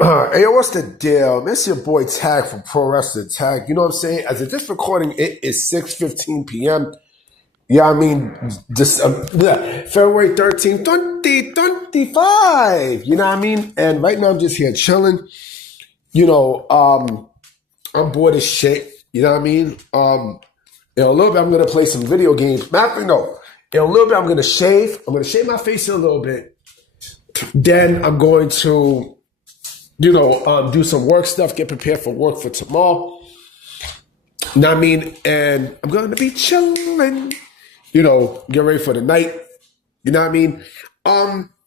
Hey, yo, what's the deal? It's your boy Tag from Pro Wrestling Tag. You know what I'm saying? As of this recording, it is 6:15 p.m. Yeah, I mean, just February 13th, 2025. You know what I mean? And right now I'm just here chilling. You know, I'm bored as shit. You know what I mean? In a little bit, I'm going to play some video games. Matter of fact, no. In a little bit, I'm going to shave. I'm going to shave my face a little bit. Then I'm going to do some work stuff, get prepared for work for tomorrow. You know what I mean? And I'm going to be chilling, get ready for the night. You know what I mean?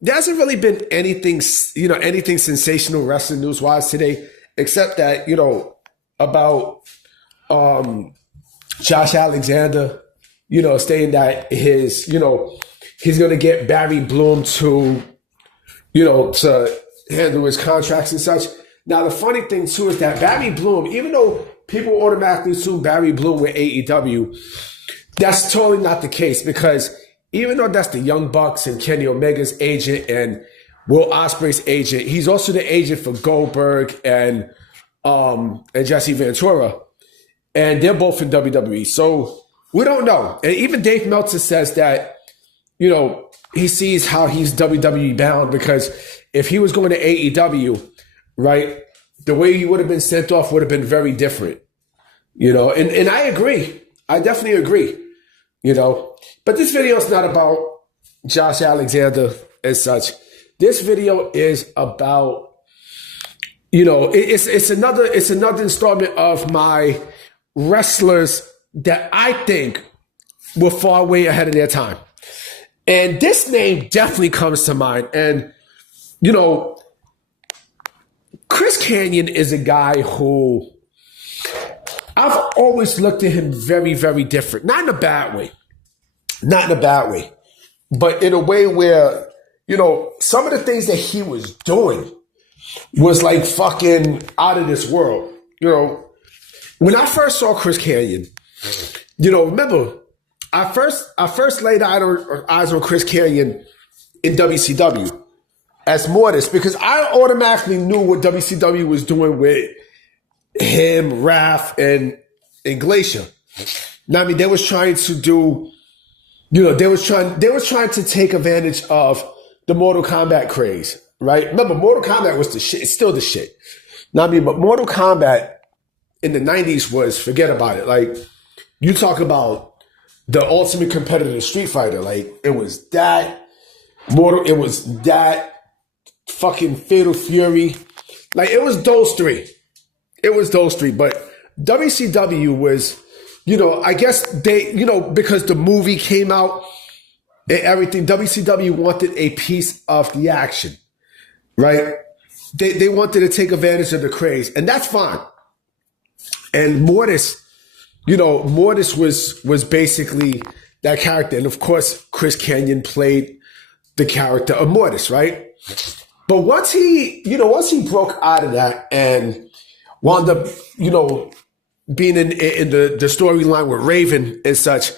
There hasn't really been anything sensational wrestling news-wise today, except that, about Josh Alexander, saying that he's going to get Barry Bloom to handle his contracts and such. Now, the funny thing, too, is that Barry Bloom, even though people automatically assume Barry Bloom with AEW, that's totally not the case, because even though that's the Young Bucks and Kenny Omega's agent and Will Ospreay's agent, he's also the agent for Goldberg and Jesse Ventura. And they're both in WWE. So we don't know. And even Dave Meltzer says that, he sees how he's WWE bound, because if he was going to AEW, right, the way he would have been sent off would have been very different, and I agree. I definitely agree, But this video is not about Josh Alexander as such. This video is about, it's another installment of my wrestlers that I think were far way ahead of their time. And this name definitely comes to mind. And, Chris Kanyon is a guy who I've always looked at him very, very different. Not in a bad way. Not in a bad way. But in a way where, some of the things that he was doing was like fucking out of this world. When I first saw Chris Kanyon, remember, I first laid eyes on Chris Kanyon in WCW as Mortis, because I automatically knew what WCW was doing with him, Raph, and Glacier. Now, I mean, they was trying to do, they was trying to take advantage of the Mortal Kombat craze, right? Remember, Mortal Kombat was the shit. It's still the shit. Now, I mean, but Mortal Kombat in the 90s was, forget about it. Like, you talk about the ultimate competitor, Street Fighter. Like, it was that fucking Fatal Fury. Like, it was those three. But WCW was, I guess they, because the movie came out and everything, WCW wanted a piece of the action, right? They wanted to take advantage of the craze, and that's fine. And Mortis was basically that character. And of course, Chris Kanyon played the character of Mortis, right? But once he broke out of that and wound up, being in the storyline with Raven and such,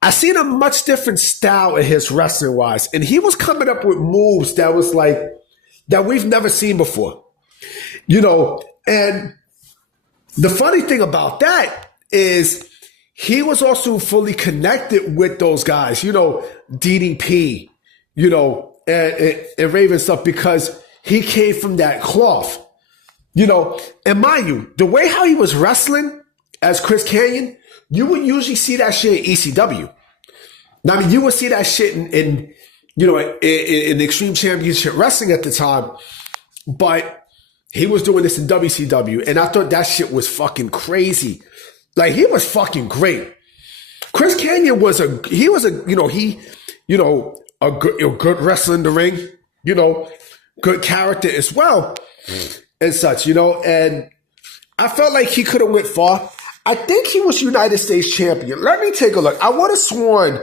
I seen a much different style in his wrestling wise. And he was coming up with moves that was like, that we've never seen before, and the funny thing about that is he was also fully connected with those guys, DDP, and Raven stuff, because he came from that cloth, and mind you, the way how he was wrestling as Chris Kanyon, you would usually see that shit in ECW. Now, I mean, you would see that shit in Extreme Championship Wrestling at the time, but he was doing this in WCW, and I thought that shit was fucking crazy. Like, he was fucking great. Chris Kanyon was a good wrestler in the ring, good character as well, and such, and I felt like he could have went far. I think he was United States champion. Let me take a look. I would have sworn,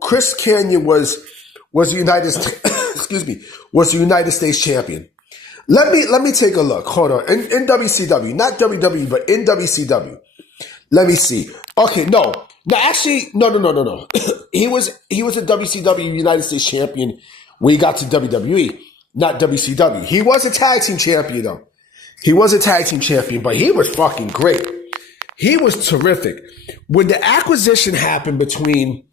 Chris Kanyon was the United States champion. Let me take a look. Hold on. In WCW, not WWE, but in WCW. Let me see. Okay, no. No, actually, no. He was a WCW United States champion when he got to WWE. not WCW. He was a tag team champion, though. He was a tag team champion, but he was fucking great. He was terrific. When the acquisition happened between,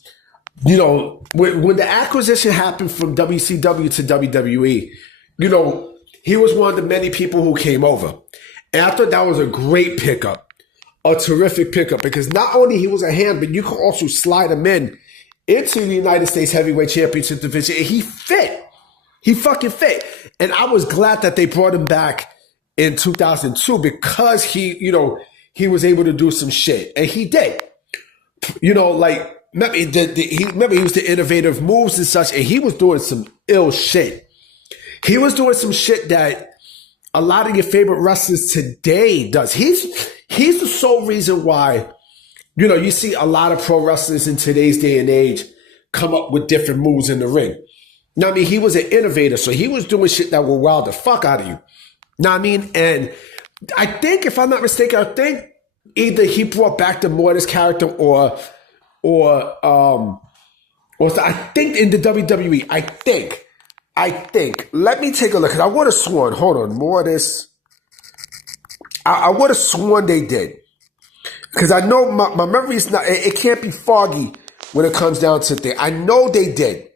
when the acquisition happened from WCW to WWE, he was one of the many people who came over. And I thought that was a great pickup, a terrific pickup, because not only he was a hand, but you could also slide him into the United States Heavyweight Championship division. And he fit. He fucking fit. And I was glad that they brought him back in 2002 because he was able to do some shit. And he did. Remember he was the innovative moves and such, and he was doing some ill shit. He was doing some shit that a lot of your favorite wrestlers today does. He's the sole reason why, you see a lot of pro wrestlers in today's day and age come up with different moves in the ring. Now, I mean, he was an innovator, so he was doing shit that will wow the fuck out of you. Know what I mean? And I think, if I'm not mistaken, I think either he brought back the Mortis character or I think in the WWE, I think. Let me take a look, because I would have sworn, hold on, Mortis. I would have sworn they did. Because I know my memory is not, it can't be foggy when it comes down to things. I know they did.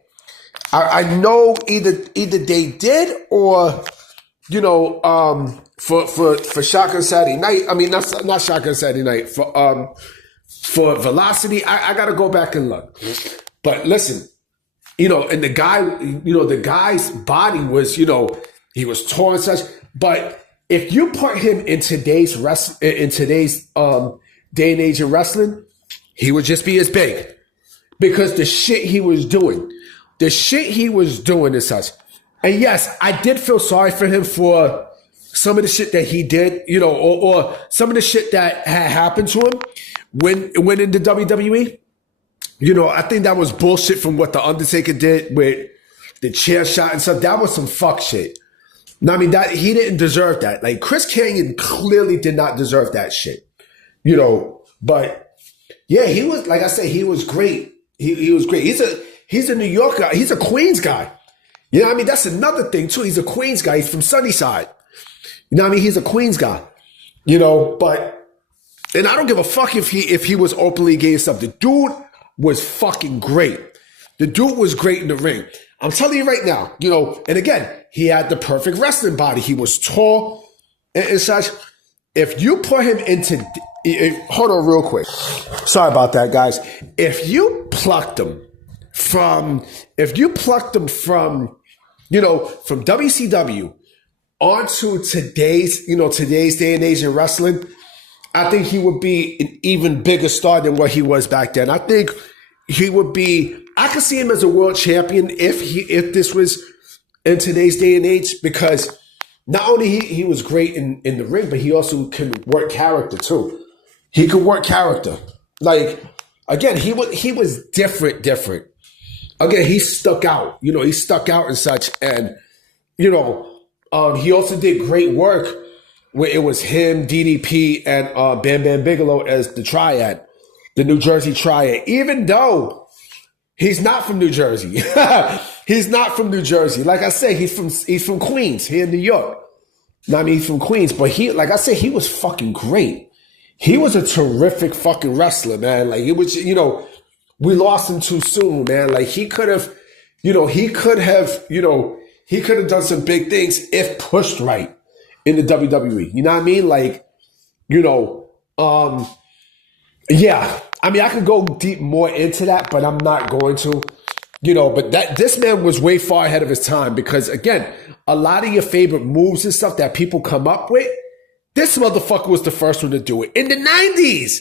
I know either they did or, for Shotgun Saturday Night. I mean, not Shotgun Saturday Night. For Velocity, I got to go back and look. But listen, and the guy's body was, he was tall and such. But if you put him in today's day and age of wrestling, he would just be as big. Because the shit he was doing and such. And yes, I did feel sorry for him for some of the shit that he did, or some of the shit that had happened to him when in the WWE. I think that was bullshit from what The Undertaker did with the chair shot and stuff. That was some fuck shit. I mean, that he didn't deserve that. Like, Chris Kanyon clearly did not deserve that shit. But yeah, he was, like I said, he was great. He was great. He's a New York guy. He's a Queens guy. You know what I mean? That's another thing too. He's a Queens guy. He's from Sunnyside. You know what I mean? He's a Queens guy. But, and I don't give a fuck if he was openly gay and stuff. The dude was fucking great. The dude was great in the ring. I'm telling you right now, and again, he had the perfect wrestling body. He was tall and such. If you put him into, hold on real quick. Sorry about that, guys. If you plucked him from WCW onto today's day and age in wrestling, I think he would be an even bigger star than what he was back then. I think he would be, I could see him as a world champion if this was in today's day and age, because not only he was great in the ring, but he also can work character too. He could work character. Like, again, he was different. Again, he stuck out. He stuck out and such. And, he also did great work where it was him, DDP, and Bam Bam Bigelow as the triad, the New Jersey triad, even though he's not from New Jersey. He's not from New Jersey. Like I said, he's from Queens, here in New York. I mean, he's from Queens, but like I said, he was fucking great. He was a terrific fucking wrestler, man. Like, it was, we lost him too soon, man. Like, he could have done some big things if pushed right in the WWE. You know what I mean? Like, yeah. I mean, I could go deep more into that, but I'm not going to. But this man was way far ahead of his time, because, again, a lot of your favorite moves and stuff that people come up with, this motherfucker was the first one to do it in the 90s,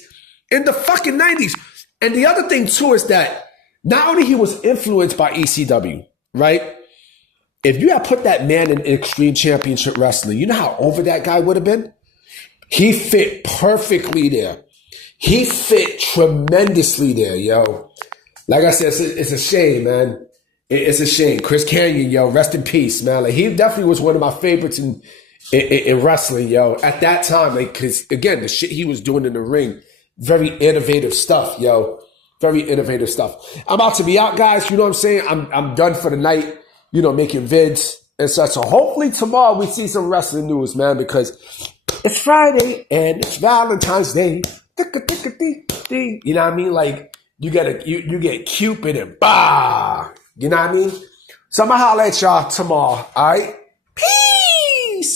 in the fucking 90s. And the other thing too is that not only he was influenced by ECW, right? If you had put that man in Extreme Championship Wrestling, you know how over that guy would have been? He fit perfectly there. He fit tremendously there, yo. Like I said, it's a shame, man. It's a shame. Chris Kanyon, yo, rest in peace, man. Like, he definitely was one of my favorites in wrestling, yo. At that time, like, because, again, the shit he was doing in the ring, very innovative stuff, yo. Very innovative stuff. I'm about to be out, guys. You know what I'm saying? I'm done for the night, making vids. and such. So hopefully tomorrow we see some wrestling news, man, because it's Friday and it's Valentine's Day. You know what I mean? Like you get Cupid and bah. You know what I mean? So I'm gonna holler at y'all tomorrow. All right.